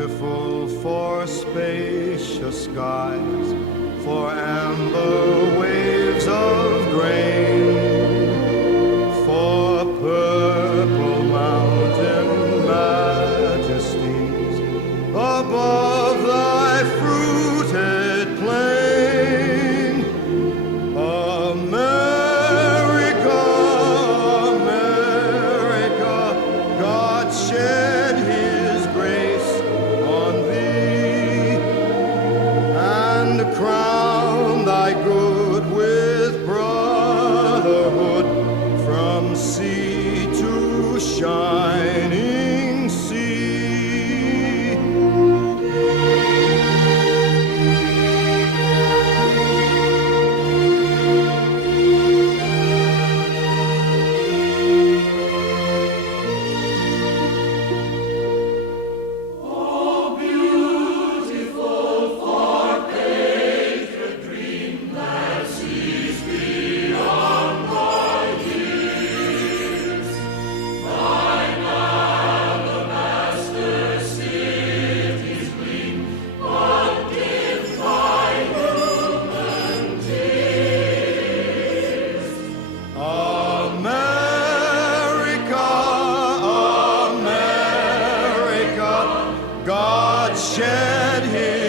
beautiful for spacious skies, for amber waves of grain, for purple mountain majesties above thy fruited plain. America, America, God shed his grace on thee, and crown thy good with brotherhood from sea to shining sea. God shed his